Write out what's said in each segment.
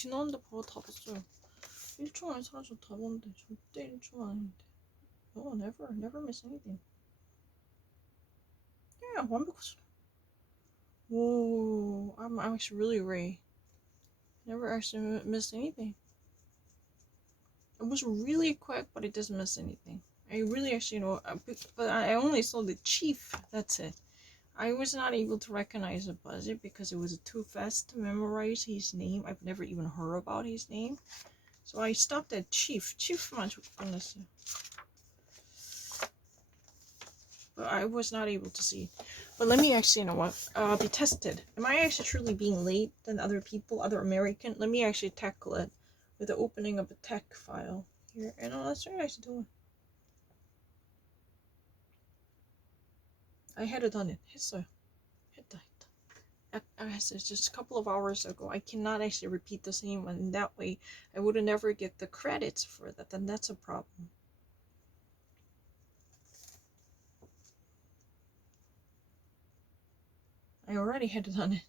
지나는데 바로 다 봤어요. 1초 만에 사라져 다 봤는데 절대 1초 아닌데. No, never miss anything. Yeah, 완벽하잖아. Whoa, I'm actually really Ray. Never actually missed anything. It was really quick, but it doesn't miss anything. I really actually but I only saw the chief. That's it. I was not able to recognize the budget because it was too fast to memorize his name. I've never even heard about his name. So I stopped at chief. Chief만 줬어요. But I was not able to see. But let me actually, be tested. Am I actually truly being late than other people, other American? Let me actually tackle it with the opening of a tech file here. And that's what I actually doing. I had it done it. 했어요. 했다. It's just a couple of hours ago. I cannot actually repeat the same one. In that way, I would never get the credits for that. Then that's a problem. I already had it done it.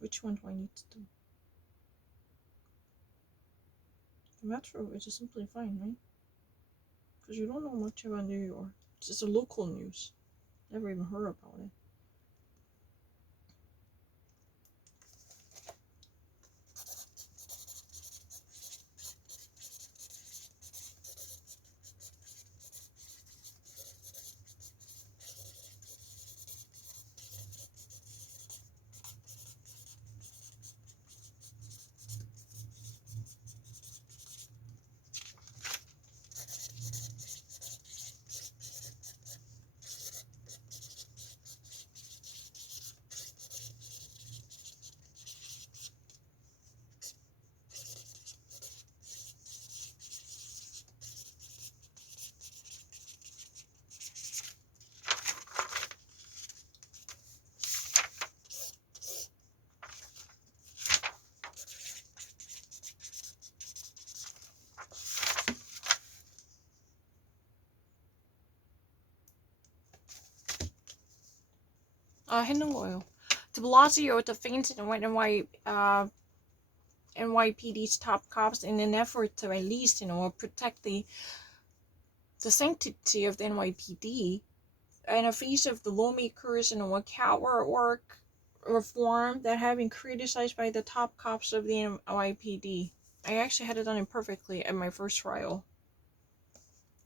Which one do I need to do? The Metro is just simply fine, right? Because you don't know much about New York. It's just a local news. Never even heard about it. 했는 거예요. De Blasio defends NYPD's top cops in an effort to at least, protect the sanctity of the NYPD in the face of the lawmakers and counter work reform that have been criticized by the top cops of the NYPD. I actually had it done imperfectly at my first trial.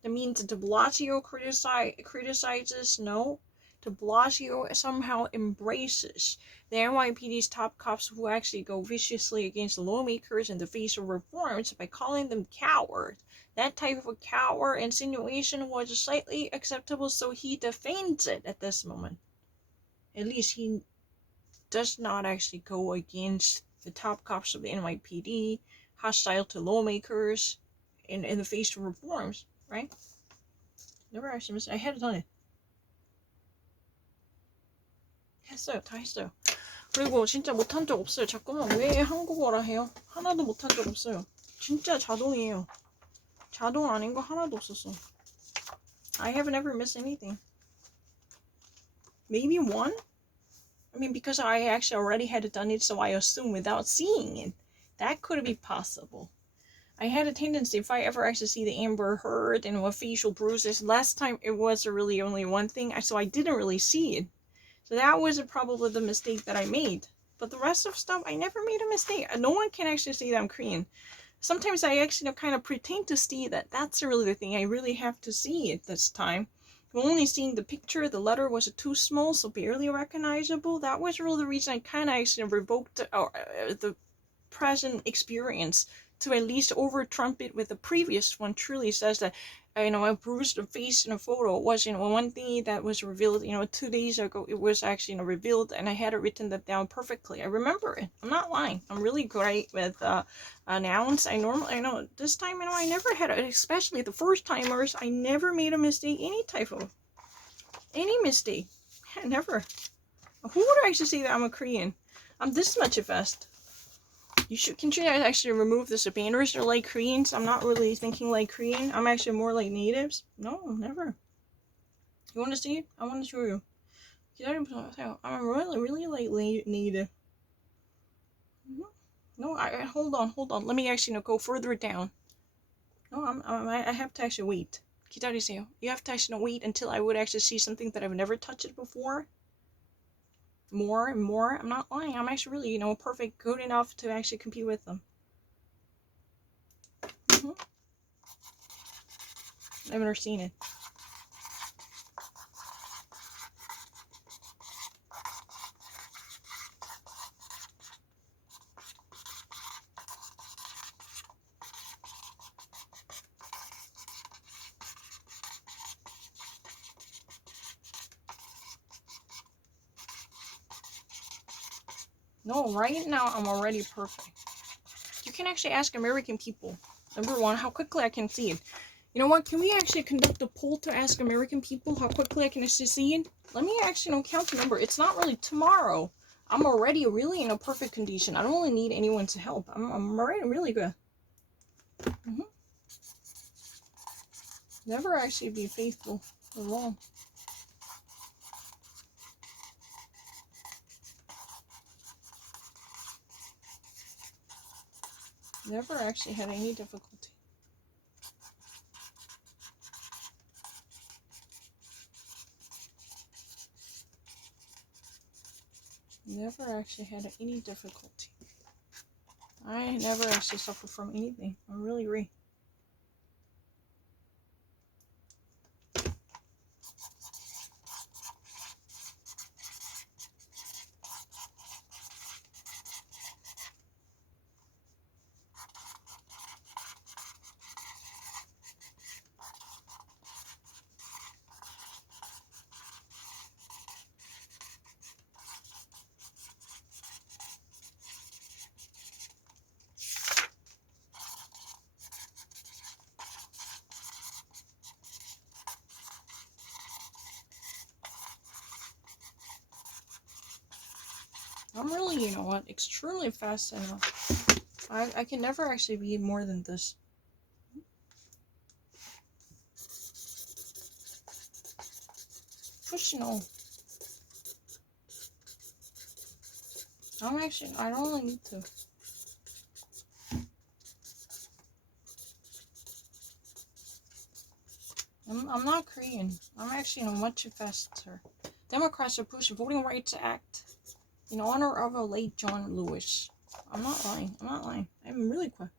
That means De Blasio criticizes, no. De Blasio somehow embraces the NYPD's top cops who actually go viciously against the lawmakers in the face of reforms by calling them cowards. That type of coward insinuation was slightly acceptable, so he defends it at this moment. At least he does not actually go against the top cops of the NYPD, hostile to lawmakers in the face of reforms, right? Never actually missed it. I had it done it. 했어요. 다 했어요. 그리고 진짜 못한 적 없어요. 자꾸만 왜 한국어라 해요? 하나도 못한 적 없어요. 진짜 자동이에요. 자동 아닌 거 하나도 없었어. I have never missed anything. Maybe one? I mean, because I actually already had done it, so I assume without seeing it. That could be possible. I had a tendency, if I ever actually see the Amber Heard and facial bruises, last time it was really only one thing, so I didn't really see it. So that was probably the mistake that I made. But the rest of stuff, I never made a mistake. No one can actually say that I'm Korean. Sometimes I actually kind of pretend to see that that's really the thing. I really have to see it this time. I'm only seeing the picture. The letter was too small, so barely recognizable. That was really the reason I kind of actually revoked the present experience to at least over-trump it with the previous one. Truly says that I bruised the face in a photo was one thing that was revealed 2 days ago. It was actually revealed, and I had it written that down perfectly. I remember it. I'm not lying. I'm really great with nouns. I know this time I never had it, especially the first timers. I never made a mistake, any mistake. Never. Who would actually say that I'm a Korean? I'm this much fast. You should consider actually remove the banners. They're like Koreans. I'm not really thinking like Korean. I'm actually more like natives. No, never. You want to see it? I want to show you. I'm really like need. No, I hold on. Let me actually go further down. No, I have to actually wait. Kitari-san, you have to actually wait until I would actually see something that I've never touched before. More and more. I'm not lying. I'm actually really, perfect, good enough to actually compete with them. I've never seen it. No, right now I'm already perfect. You can actually ask American people. Number one, how quickly I can see it. You know what? Can we actually conduct a poll to ask American people how quickly I can actually see it? Let me actually count the number. It's not really tomorrow. I'm already really in a perfect condition. I don't really need anyone to help. I'm already really good. Never actually be faithful for long. Never actually had any difficulty. Never actually had any difficulty. I never actually suffered from anything. I'm really. I'm really, extremely fast enough. I can never actually be more than this. Push no. I don't really need to. I'm not Korean. I'm actually much faster. Democrats are pushing Voting Rights Act in honor of a late John Lewis. I'm not lying. I'm really quick.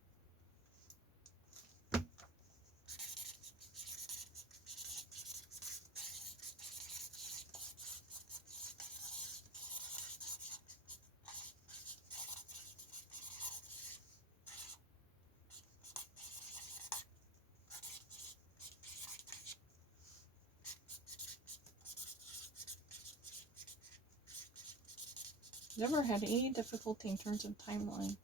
Never had any difficulty in terms of timeline.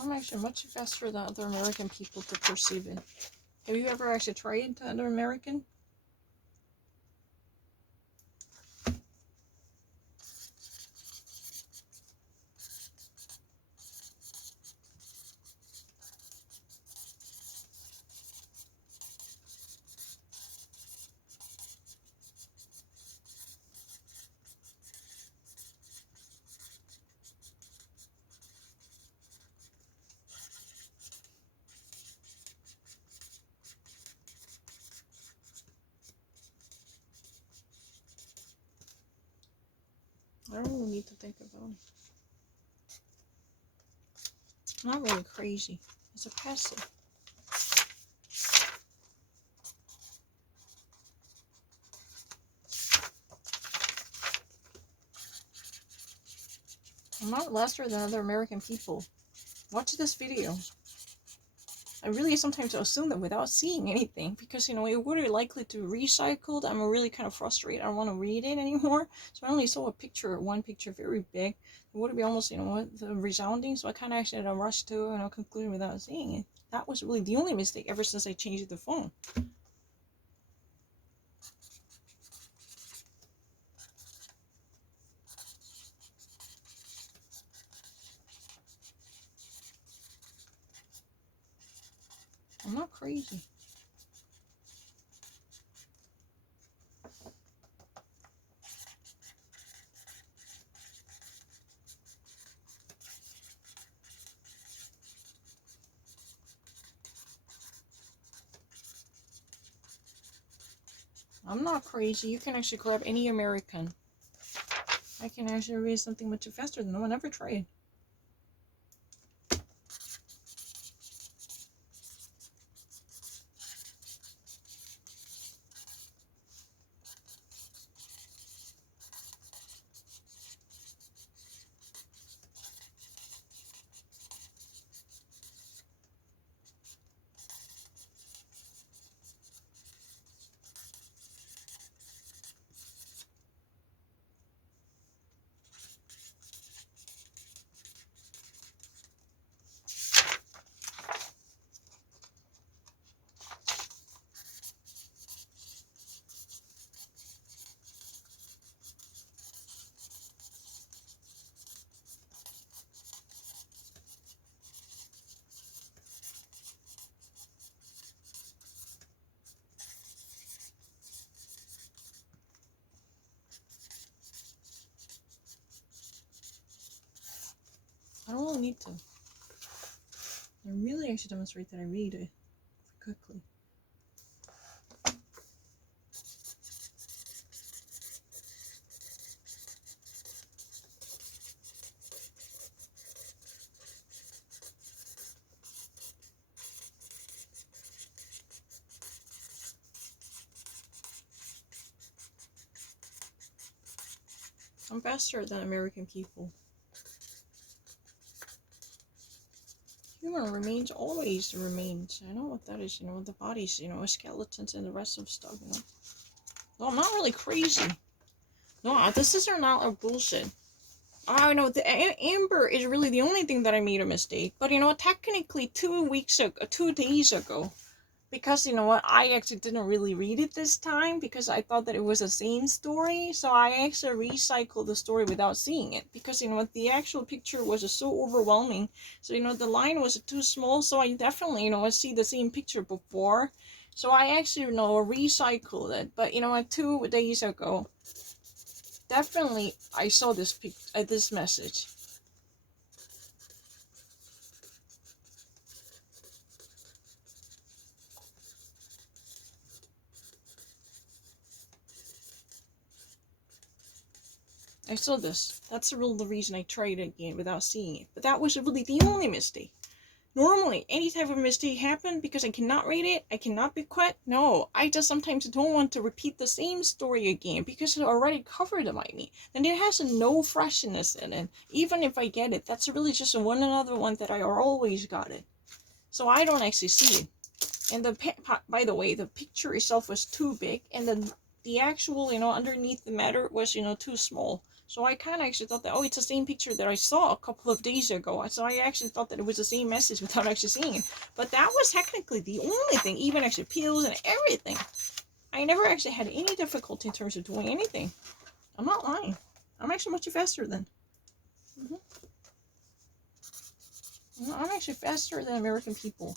I'm actually much faster than other American people to perceive it. Have you ever actually tried to other American? I don't really need to think about it. Not really crazy. It's a passive. I'm not lesser than other American people. Watch this video. I really sometimes assume that without seeing anything, because, you know, it would be likely to be recycled. I'm really kind of frustrated. I don't want to read it anymore. So I only saw a picture, one picture very big. It would be almost, you know what, the resounding. So I kind of actually had a rush to, you know, conclude without seeing it. That was really the only mistake ever since I changed the phone. I'm not crazy. I'm not crazy. You can actually grab any American. I can actually read something much faster than no one ever tried. I don't really need to. I really actually demonstrate that I read it quickly. I'm faster than American people. Humor remains, always remains. I know what that is, you know, the bodies, you know, skeletons and the rest of stuff, you know. No, I'm not really crazy. No, this is not a bullshit. I know, the Amber is really the only thing that I made a mistake. But, you know, technically 2 days ago, because, you know what, I actually didn't really read it this time because I thought that it was the same story. So I actually recycled the story without seeing it because, you know what, the actual picture was so overwhelming. So, you know, the line was too small. So I definitely, you know, I see the same picture before. So I actually, you know, recycled it. But, you know what, 2 days ago, definitely I saw this message. I saw this. That's really the reason I tried it again without seeing it. But that was really the only mistake. Normally, any type of mistake happen because I cannot read it, I cannot be quiet. No, I just sometimes don't want to repeat the same story again because it already covered by me. And it has no freshness in it. Even if I get it, that's really just another one that I always got it. So I don't actually see it. And by the way, the picture itself was too big, and then the actual, you know, underneath the matter was, you know, too small. So I kind of actually thought that, oh, it's the same picture that I saw a couple of days ago. So I actually thought that it was the same message without actually seeing it. But that was technically the only thing, even actually peels and everything. I never actually had any difficulty in terms of doing anything. I'm not lying. I'm actually much faster than. I'm actually faster than American people.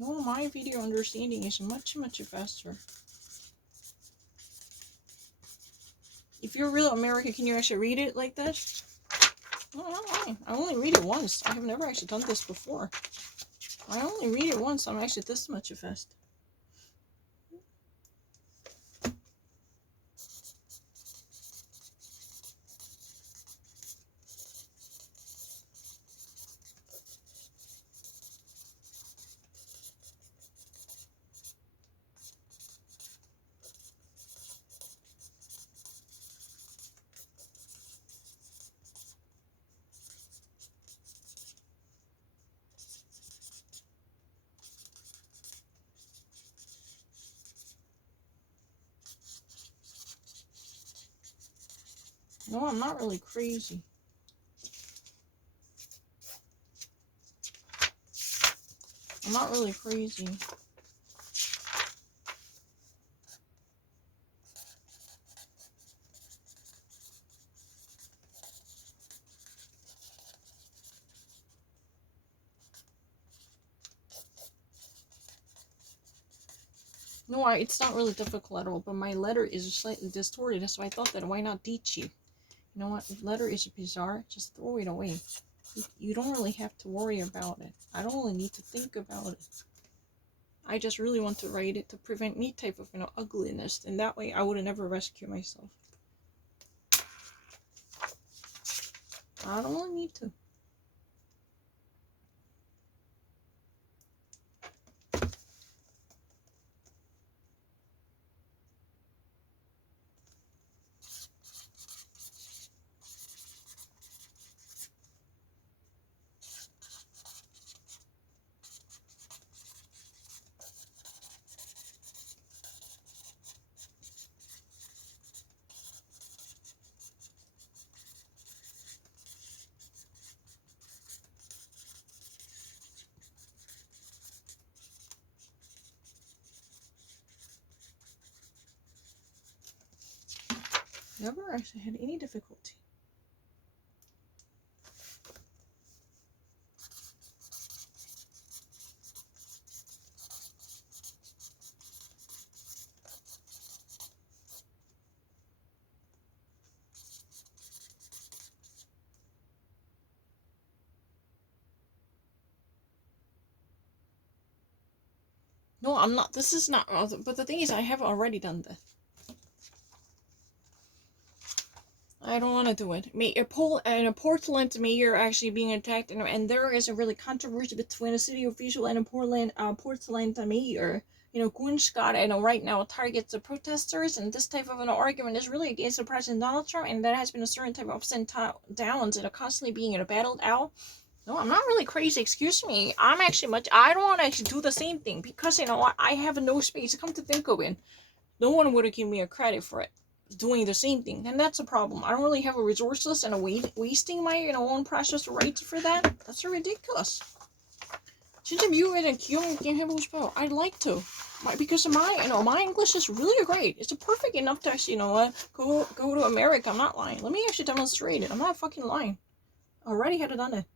No, my video understanding is much faster. If you're real American, can you actually read it like this? No, I only read it once. I have never actually done this before. I only read it once. once, I'm actually this much fast. No, I'm not really crazy. I'm not really crazy. No, it's not really difficult at all, but my letter is slightly distorted, so I thought that why not teach you? You know what? If letter is bizarre, just throw it away. You don't really have to worry about it. I don't really need to think about it. I just really want to write it to prevent any type of, ugliness, and that way I would never rescue myself. I don't really need to. Never actually had any difficulty. No, I'm not. This is not. But the thing is, I have already done this. I don't want to do it. A Portland mayor actually being attacked, and there is a really controversy between a city official and a Portland mayor. Gwen Scott, right now targets the protesters, and this type of an argument is really against the President Donald Trump, and that has been a certain type of ups and downs, and constantly being battled out. No, I'm not really crazy. Excuse me. I don't want to actually do the same thing because I have no space. Come to think of it, no one would have given me a credit for it doing the same thing, and that's a problem. I don't really have a resourceless and wasting my own precious rights for that. That's ridiculous. 진짜 미국에 귀여운 게임 해보고 싶어요. I'd like to, because my English is really great. It's perfect enough to actually go to America. I'm not lying. Let me actually demonstrate it. I'm not fucking lying. I already had done it.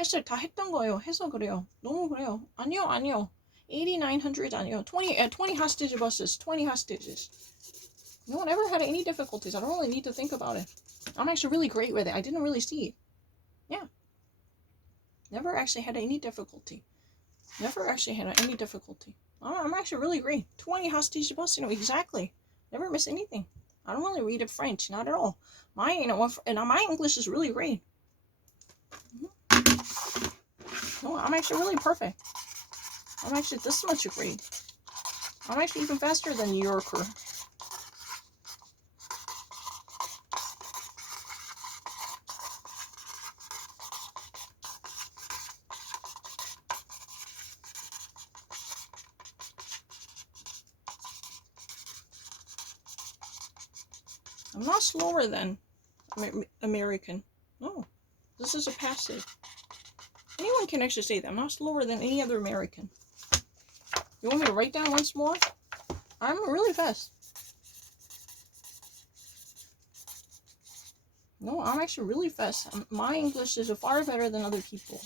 했을 다 했던 거예요. 해서 그래요. 너무 그래요. 아니요. 8900 아니요. 20 hostage buses. 20 hostages. No one ever had any difficulties. I don't really need to think about it. I'm actually really great with it. I didn't really see it. Yeah. Never actually had any difficulty. I'm actually really great. 20 hostage buses. Exactly. Never miss anything. I don't really read French. Not at all. My English is really great. No, I'm actually really perfect. I'm actually this much great. I'm actually even faster than New Yorker. I'm not slower than American. No, this is a passive. Anyone can actually say that. I'm not slower than any other American. You want me to write down once more? I'm really fast. No, I'm actually really fast. My English is far better than other people.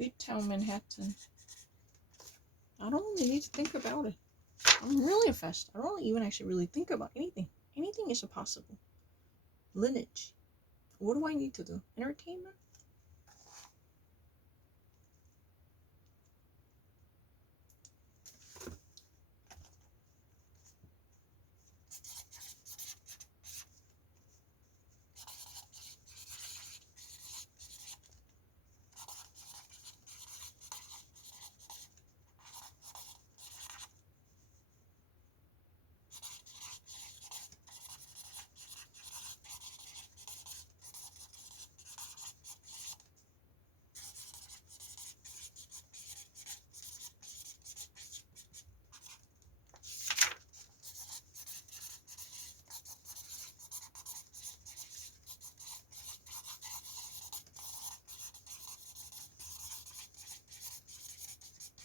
Midtown Manhattan. I don't really need to think about it. I'm really a fast. I don't even actually really think about anything. Anything is possible. Lineage. What do I need to do? Entertainment?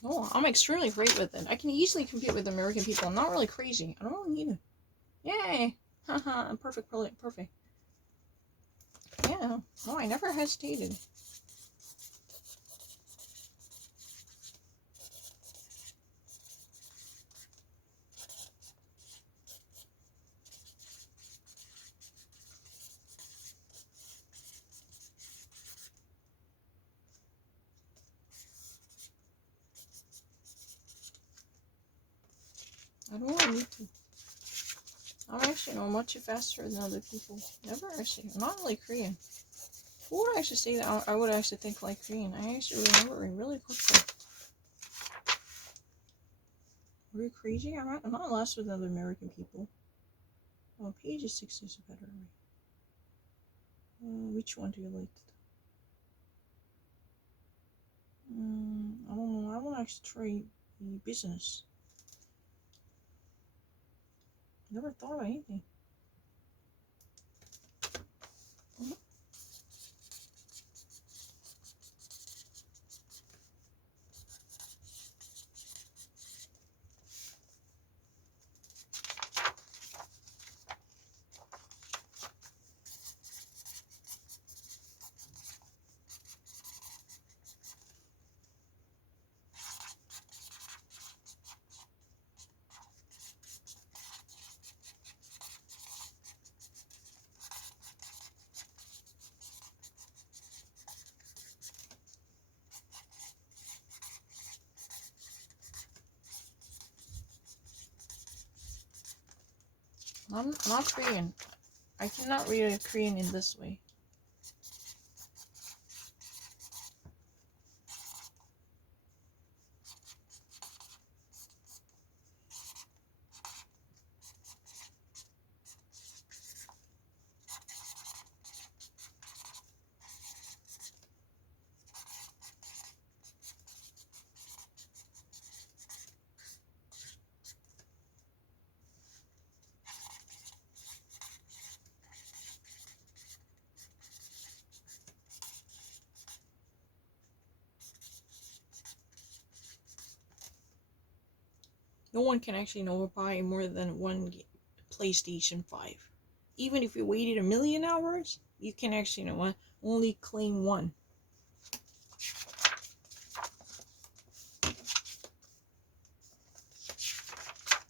Oh, I'm extremely great with it. I can easily compete with American people. I'm not really crazy. I don't really need it. Yay! Haha, perfect, brilliant, perfect. Yeah. No, I never hesitated. I don't really need to. I'm actually much faster than other people. Never actually. I'm not really Korean. Who would actually say that I would actually think like Korean? I actually remember it really quickly. Are you crazy? I'm not lost with other American people. Oh, page 6 is better. Which one do you like? I don't know. I want to actually try the business. Never thought about anything. I'm not Korean. I cannot read a Korean in this way. No one can actually buy more than one PlayStation 5. Even if you waited a million hours, you can actually only claim one.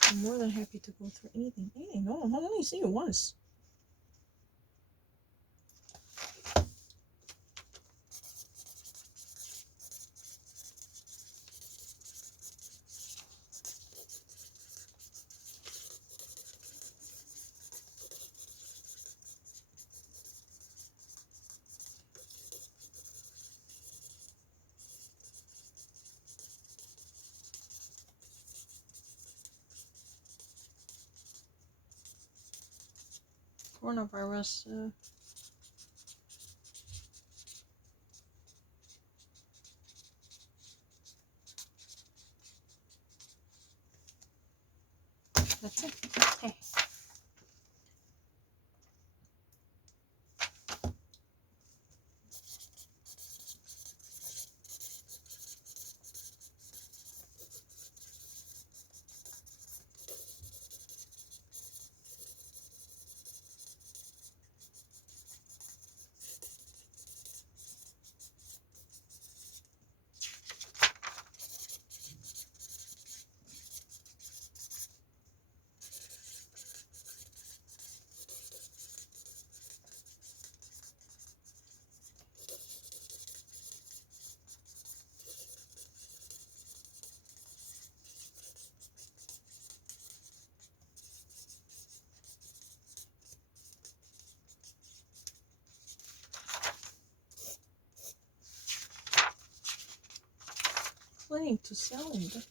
I'm more than happy to go through anything. Anything. No, I'm only seeing it once. Coronavirus. That's it. Hey. planning to sell in the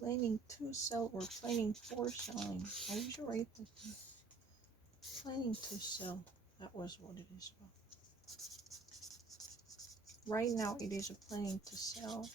planning to sell or planning for selling. I usually write that down. Planning to sell. That was what it is about. Right now it is a planning to sell.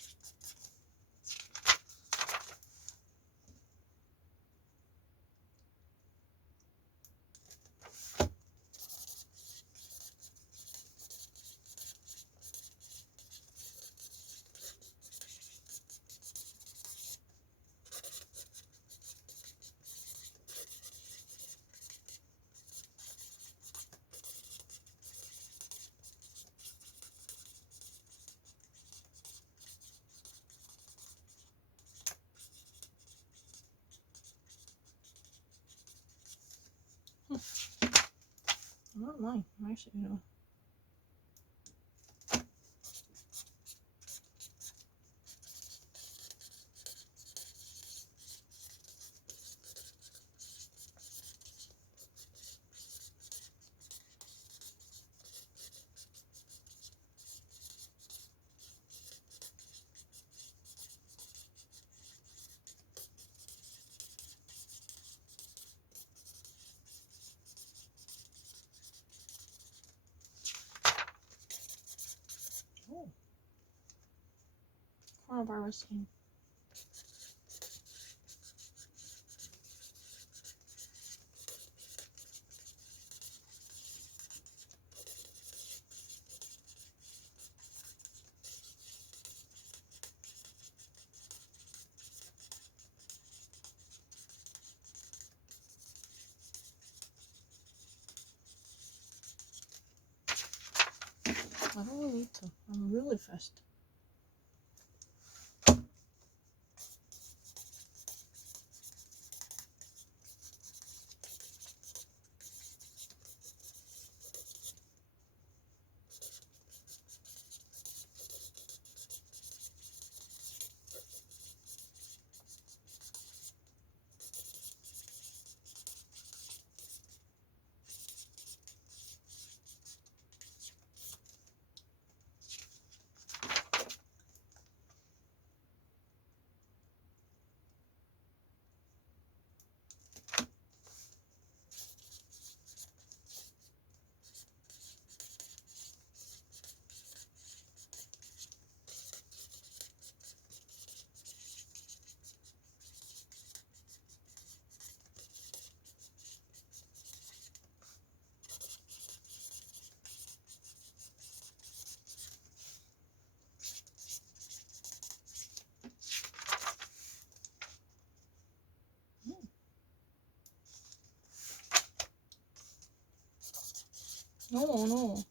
Not mine. Actually, no. Oh. Coronavirus thing. I don't really need to. I'm really fast. No, no.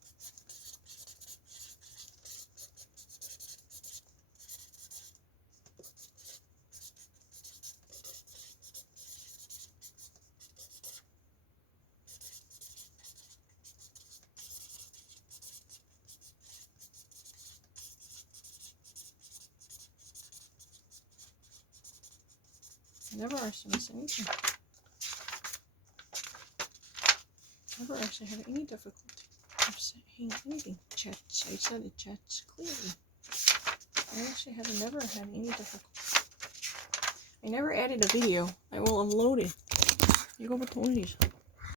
I never actually missed anything. Never actually had any difficulty of saying anything. Chats. I said it chats clearly. I actually never had any difficulty. I never added a video. I will upload it. You go with one of these.